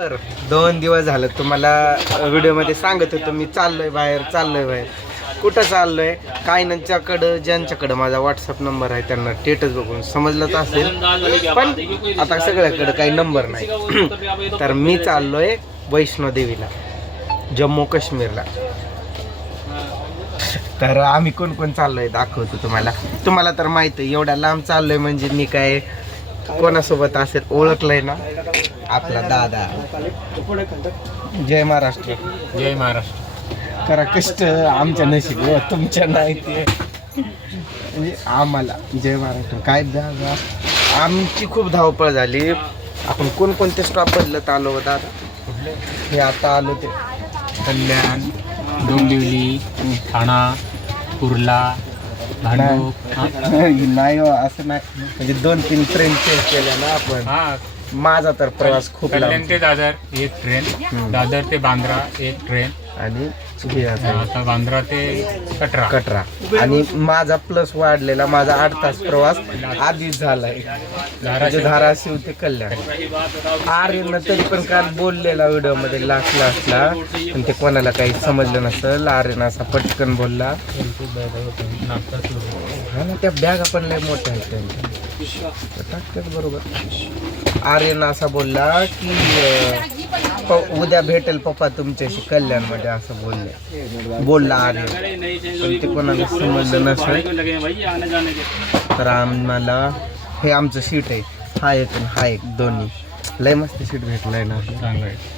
तर 2 दिवस झालं तुम्हाला व्हिडिओमध्ये सांगत होतो मी चाललोय बाहेर. कुठं चाललोय? काहींच्याकडं ज्यांच्याकडं माझा व्हॉट्सअप नंबर आहे त्यांना स्टेटस बघून समजलंच असेल, पण आता सगळ्याकडं काही नंबर नाही. तर मी चाललोय वैष्णोदेवीला, जम्मू काश्मीरला. तर आम्ही कोण चाललोय दाखवतो तुम्हाला तर माहिती आहे, एवढ्या लांब चाललोय म्हणजे मी काय कोणासोबत असेल ओळखलंय ना, आपला दादा. जय महाराष्ट्र. जय महाराष्ट्र. करा कष्ट, आमच्या नशीब तुमच्या नाही ते म्हणजे आम्हाला. जय महाराष्ट्र. काय दादा, आमची खूप धावपळ झाली. आपण कोणकोणते स्टॉप बदलत आलो दादा? हे आता आलो ते कल्याण, डोंबिवली, ठाणा, कुर्ला, भांडूप. नाही हो, असं नाही. म्हणजे 2-3 ट्रेन चेंज केल्या ना आपण. हा, माझा तर प्रवास खूप कल्याण ते दादर एक ट्रेन, दादर ते बांद्रा एक ट्रेन, आणि आता बांद्रा ते कटरा. आणि माझा प्लस वाढलेला, माझा 8 तास प्रवास आधीच झालाय. धाराशिव ते कल्याण. आर्यन तरी पण काल बोललेला व्हिडिओ मध्ये लास्टला, पण ते कोणाला काही समजलं नसेल. आर्यन असा पटकन बोलला. हा ना, त्या बॅगा पण लय मोठ्या आहेत त्यांच्या, टाकतात बरोबर. आर्यन असा बोलला की उद्या भेटेल पप्पा तुमच्याशी कल्याणमध्ये, असं बोलला आर्यन. पण ते कोणाला समजलं नसेल. तर आम्हाला हे आमचं सीट आहे, हा एक दोन्ही लय मस्त सीट भेटलाय ना. चांगलं आहे.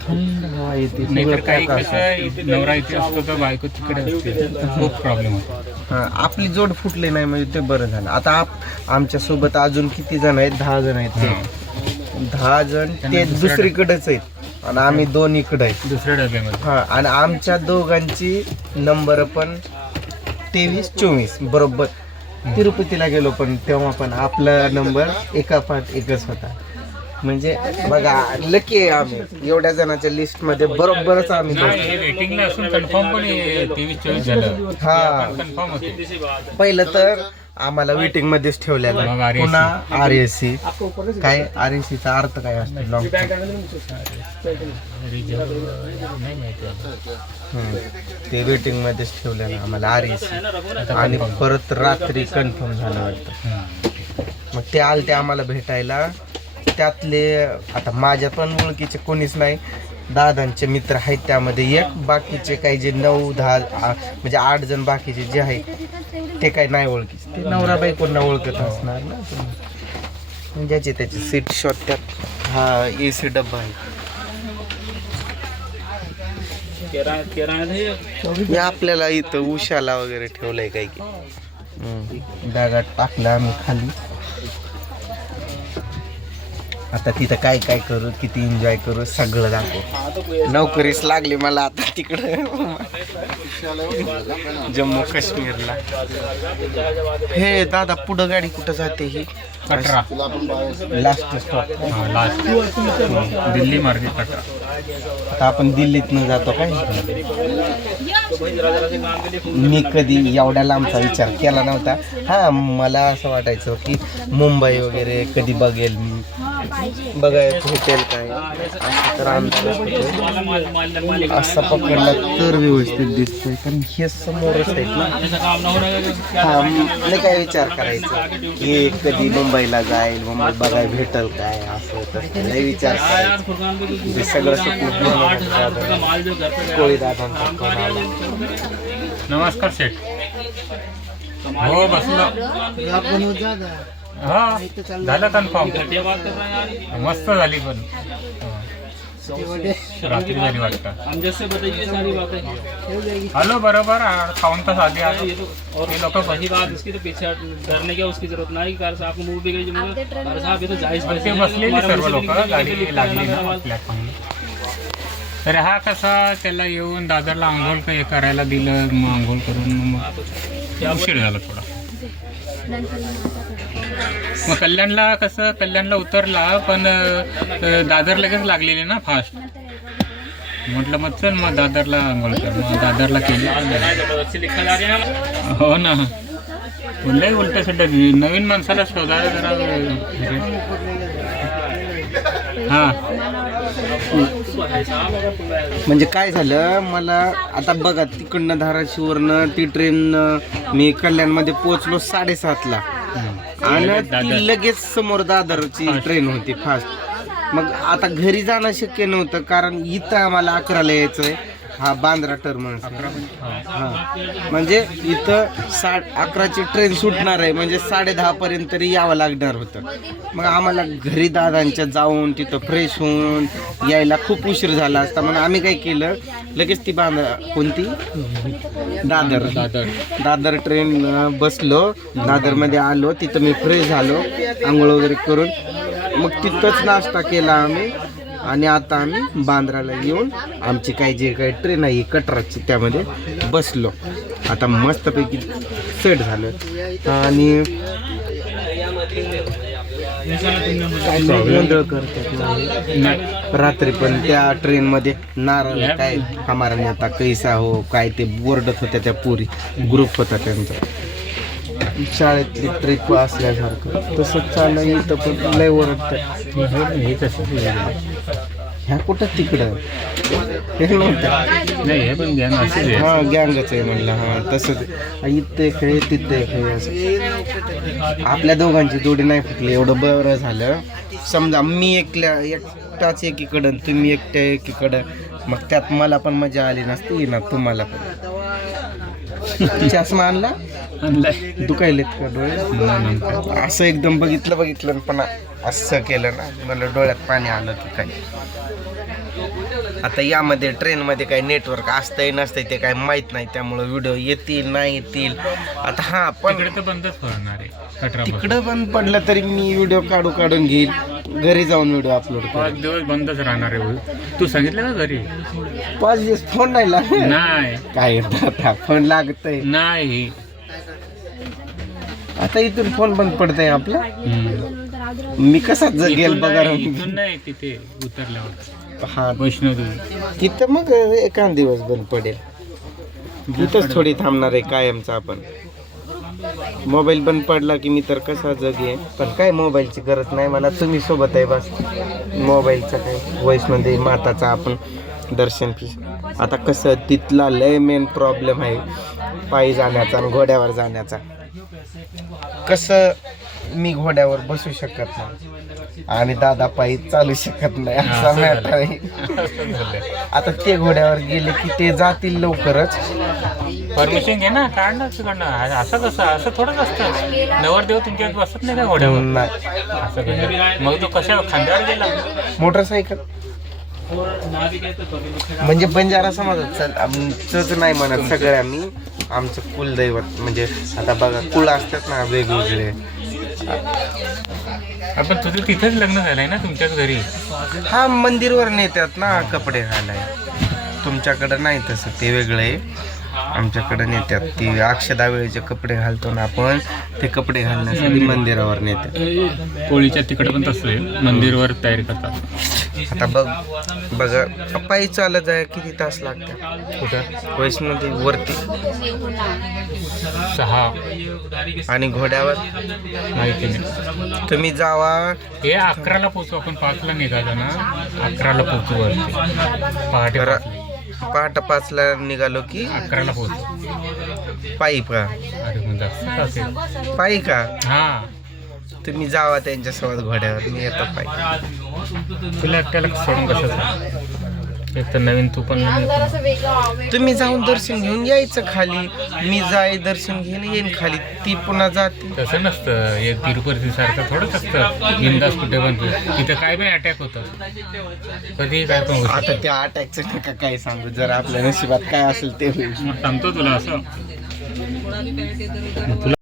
थंड हवा येते. काही कसं नवरा इथे असतो तर बायको तिकडे असते, खूप प्रॉब्लेम होतो. हा, आपली जोड फुटली नाही म्हणजे ते बरं झालं. आता आमच्या सोबत अजून किती जण आहेत? 10 जण आहेत. ते 10 जण ते दुसरीकडेच आहेत आणि आम्ही 2 इकडे आहेत दुसऱ्या डब्यामध्ये. हा, आणि आमच्या दोघांची नंबर पण 23-24 बरोबर. तिरुपतीला गेलो पण तेव्हा पण आपला नंबर एकापाठ एकच होता. म्हणजे बघा, लकी आहे आम्ही. एवढ्या जणांच्या लिस्ट मध्ये बरोबरच आम्ही वेटिंगला असून कन्फर्म पण 23-24 झालं. हा, कन्फर्म होते. पहिलं तर आम्हाला वेटिंग मध्येच ठेवलेलं. पुन्हा RSC. काय RSC चा अर्थ काय असतो? लॉंग. ते वेटिंग मध्येच ठेवलेलं आम्हाला RSC, आणि परत रात्री कन्फर्म झालं वाटतं. मग ते आले ते आम्हाला भेटायला. त्यातले आता माझ्या पण ओळखीचे कोणीच नाही. दादांचे मित्र आहेत त्यामध्ये एक, बाकीचे काही जे 9-10 म्हणजे 8 जण बाकीचे जे आहेत ते काही नाही ओळखीचे. ते नवरा बायकोंना ओळखत असणार ना, ज्याचे त्याचे सीट शोधतात. हा AC डब्बा आहे. हे आपल्याला इथं उशाला वगैरे ठेवलंय काही बॅगात टाकलं आम्ही खाली. आता तिथं काय करू, किती एन्जॉय करू, सगळं दाखवू. नोकरीच लागली मला आता तिकडं जम्मू काश्मीरला. हे दादा, पुढं गाडी कुठं जाते? ही Katra last stop. Last Delhi मार्गे कटरा. आता आपण दिल्लीतनं जातो काय? मी कधी एवढ्या लांबचा विचार केला नव्हता. हा, मला असं वाटायचं की मुंबई वगैरे कधी बघेल, बघायचं भेटेल काय. तर असं पकडला तर व्यवस्थित दिसतंय, कारण हे समोरच आहेत ना. हा, मला काय विचार करायचा की कधी मुंबईला जाईल, मुंबई बघायला भेटेल काय, असं तसं लय विचार करायचा. हे सगळं कोळी दादा. नमस्कार शेठ. हो, बसलो. हा, झालं कन्फर्म. मस्त झाली, पण रात्री झाली वाटतं. हॅलो, बरोबर 5 तास आधी आलो. ये लोक बसलेली सर्व लोक, गाडी लागली ना प्लॅटफॉर्मला. तर हा कसा त्याला येऊन दादरला आंघोळ करायला दिलं, मग आंघोळ करून मग उशीर झाला थोडा. मग कल्याणला उतरला, पण दादर लगेच लागलेली ना फास्ट. म्हटलं मग चल मग दादरला आंघोळ कर. मग दादरला केली. हो ना, लय उलट सुलट नवीन माणसाला शोधायला जरा हा म्हणजे काय झालं मला आता बघा तिकडनं धाराशिववरनं ती ट्रेन मी कल्याणमध्ये पोहोचलो 7:30ला आणि ती लगेच समोर दादरची ट्रेन होती फास्ट. मग आता घरी जाणं शक्य नव्हतं कारण इथं आम्हाला 11ला यायचंय. हा बांद्रा टर्मिनस. हा म्हणजे इथं 11ची ट्रेन सुटणार आहे म्हणजे 10:30 पर्यंत तरी यावं लागणार होतं. मग आम्हाला घरी दादांच्या जाऊन तिथं फ्रेश होऊन यायला खूप उशीर झाला असता. म्हणून आम्ही काय केलं लगेच ती कोणती दादर ट्रेन बसलो. दादरमध्ये आलो तिथं मी फ्रेश झालो आंघोळ वगैरे करून मग तिथंच नाश्ता केला आम्ही आणि आता आम्ही बांद्राला येऊन आमची जे काही ट्रेन आहे कटराची त्यामध्ये बसलो. आता मस्तपैकी सेट झालं आणि गोंधळ करतात रात्री पण त्या ट्रेनमध्ये नारळ काय हमारा नेता कैसा हो काय ते बोर्डत होत्या त्या पुरी ग्रुप होता त्यांचा शाळेतली ट्रिप असल्यासारखं तसंच चाललं इथं पण लय ओरडतं हे तसंच. ह्या कुठं तिकडं हे नव्हतं नाही हे पण गँग असेल. हा गँगच आहे म्हणलं. हा तसंच इथे खेळ तिथे खेळ असं. आपल्या दोघांची जोडी नाही फुटली एवढं बरं झालं. समजा मी एकटाच एकीकडं तुम्ही एकट्या एकीकडं मग त्यात मला पण मजा आली नसती ना तुम्हाला पण. चष्मा आणला दुखायलेत का डोळे असं एकदम बघितलं पण असं केलं ना मला डोळ्यात पाणी आलं की काय. आता यामध्ये ट्रेनमध्ये काही नेटवर्क असतंय नसतंय ते काय माहित नाही त्यामुळं व्हिडिओ येतील नाही येतील. आता हा पण तिकडे तर बंदच होणार आहे. तिकडं बंद पडलं तरी मी व्हिडिओ काढून घेईल घरी जाऊन व्हिडिओ अपलोड 5 दिवस बंदच राहणार आहे. तू सांगितलं का घरी 5 दिवस फोन नाही लागत नाही काय आता फोन लागतंय नाही. आता इथून फोन बंद पडतंय आपला. मी कसा जगेल बघा. इथून नाही तिथे उतरल्यावर हा वैष्णोदेवी तिथं मग एखाद दिवस बंद पडेल. तिथंच थोडी थांबणार आहे कायमचा आपण. मोबाईल बंद पडला की मी तर कसा जगे. पण काय मोबाईलची गरज नाही मला तुम्ही सोबत आहे बस. मोबाईलचं काय वैष्णोदेवी माताचा आपण दर्शन आता कसं तिथला लय मेन प्रॉब्लेम आहे पायी जाण्याचा आणि घोड्यावर जाण्याचा. कसं मी घोड्यावर बसू शकत नाही आणि दादा पायी चालू शकत नाही असा मॅटर आहे. आता ते घोड्यावर गेले की ते जातील लवकरच. परमिशन घे ना काढ ना तिकडनं. असं कसं असं थोडंच असतं. नवरदेव तुमच्या बसत नाही का घोड्यावर. नाही असं कसं मग तो कशा खांद्यावर गेला मोटरसायकल म्हणजे बंजारा समाजात आमचंच नाही म्हणत सगळं आम्ही आमचं कुलदैवत म्हणजे आता बघा कुळ असतात ना वेगवेगळे. आपण तुझं तिथंच लग्न झालंय ना तुमच्याच घरी. हा मंदिरवर नेतात ना कपडे घालाय. तुमच्याकडं नाही तसं ते वेगळं आहे. आमच्याकडे नेतात ती अक्षदा वेळेचे कपडे घालतो ना आपण ते कपडे घालण्यासाठी मंदिरावर नेतात. पोळीच्या तिकडे पण तसं आहे मंदिरवर तयारी करतात. आता बघा पायी चालत जाय किती तास लागतात कुठं वैष्णोदेवी वरती 6 आणि घोड्यावर माहिती नाही. तुम्ही जावा हे 11ला पोहोचू आपण 5ला निघालो ना 11ला पोहोचू वरती पहाटे 5ला निघालो की 11ला पोहोचू. पायी का अरे म्हणजे पायी का हा तुम्ही जावा त्यांच्यासोबत घोड्यावर मी येतो पायी. तुला एकट्याला सोडून कसं एक तर नवीन तू पण तुम्ही जाऊन दर्शन घेऊन यायचं खाली. मी जाय दर्शन घेऊन येईन खाली ती पुन्हा जाते. तसं नसतं. एक तिरुपती सारखं थोडंच असतं बिनधास्त कुठे पण तिथं काय पण अटॅक होतं कधी काय पण होतं. आता त्या अटॅकचं नका काय सांगू जरा आपल्या नशिबात काय असेल ते होईल. सांगतो तुला असं तुला